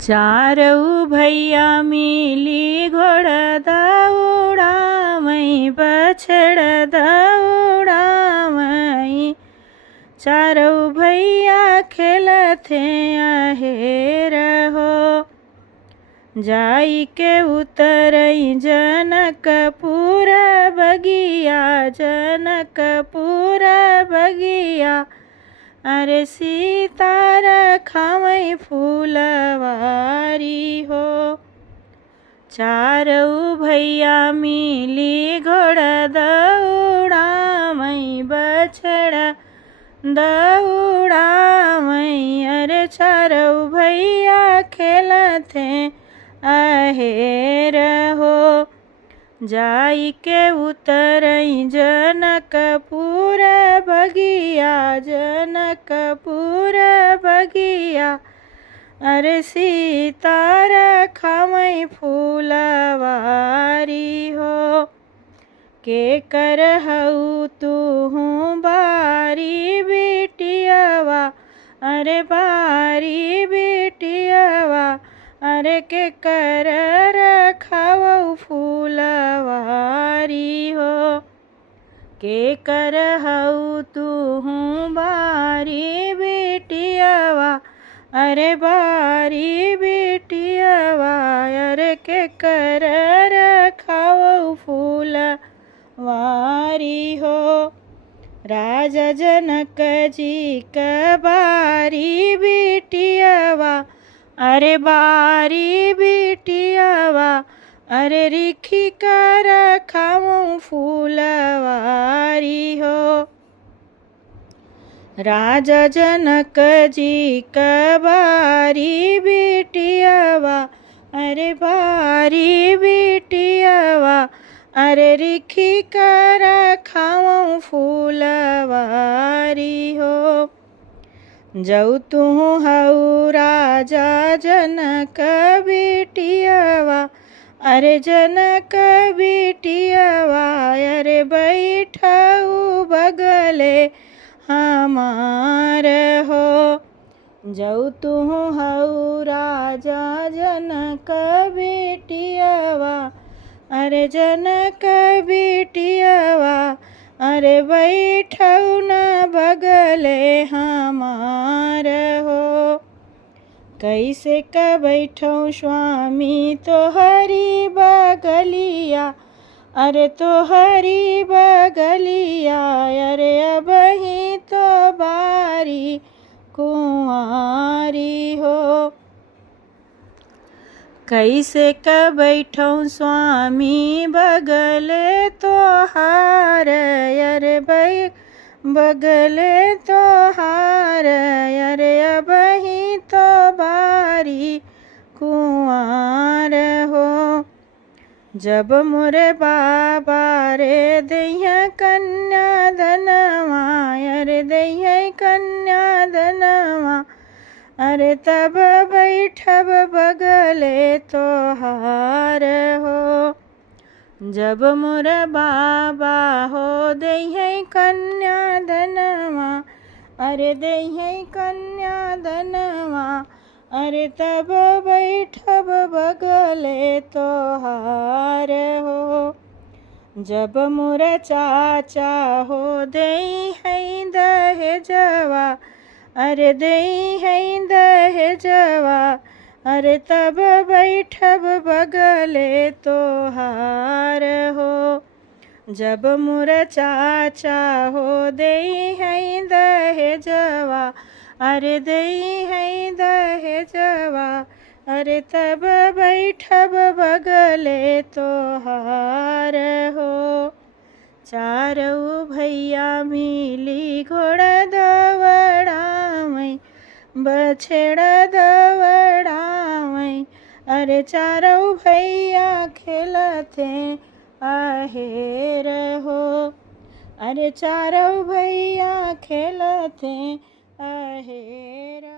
चारऊ भैया मिली घोड़ा दौड़ावई बछड़ दौड़ावई। चारऊ भैया खेलथे आहेर हो। जाई के उतरई जनकपुर बगिया जनकपुर बगिया। अरे सीता रखावई फूलवारी हो। चारऊ भैया मिली घोड़ा दौड़ावई बछड़ा दौड़ावई। अरे चारऊ भैया खेलथे आहेर हो। जाई के उतरई जनकपुर बगिया जनकपुर बगिया। अरे सीता रखावई फूलवारी हो। के कर हऊ तुहू बारी बिटियावा। अरे बारी बिटियावा। अरे के कर रखावऊ फूलवारी हो। के कर हऊ तुहू बारी बिटियावा। अरे बारी बिटियावा। अरे के कर रखावऊ फूलवारी हो। राजा जनक जी का बारी बिटियावा। अरे बारी बिटियावा। अरे रिखी का रखावऊ फूलवारी हो। राजा जनक जी का बारी बिटियावा। अरे बारी बिटियावा। अरे रिखी का रखावऊ फूलवारी हो। जऊ तुहू हऊ राजा जनक बिटियावा। अरे जनक बिटियावा। अरे बैठऊ बगले हमार हो। जऊ तुहू हऊ राजा जनक बिटियावा। अरे जनक बिटियावा। अरे बैठऊ न बगले हमार हो। कैसे का बैठऊ स्वामी तोहरी बगलिया। अरे तोहरी बगलिया। अरे अबही तो बारी कुंवारी हो। कैसे का बैठऊ स्वामी बगले तोहार। अरे बगले तोहार। अरे अबही तो बारी कुंवार हो। जब मोरे बाबा रे दैया कन्या धनवा। अरे दैया कन्या धनवा। अरे तब बैठब बगले तोहार हो। जब मोर बाबा हो दैया कन्या धनवा। अरे दैया कन्या धनवा। अरे तब बैठब बगले तोहार हो। जब मोर चाचा हो दैया दहेजवा। अरे दैया दहेजवा। अरे तब बैठब बगले तोहार हो। जब मोर चाचा हो दैया दहेजवा। अरे दैया दहेजवा। अरे तब बैठब बगले तोहार हो। चारऊ भैया मिली घोड़ा दौड़ावई बछड़ा दौड़ावई। अरे चारऊ भैया खेलथे आहेर हो। अरे चारऊ भैया खेलथे आहेर।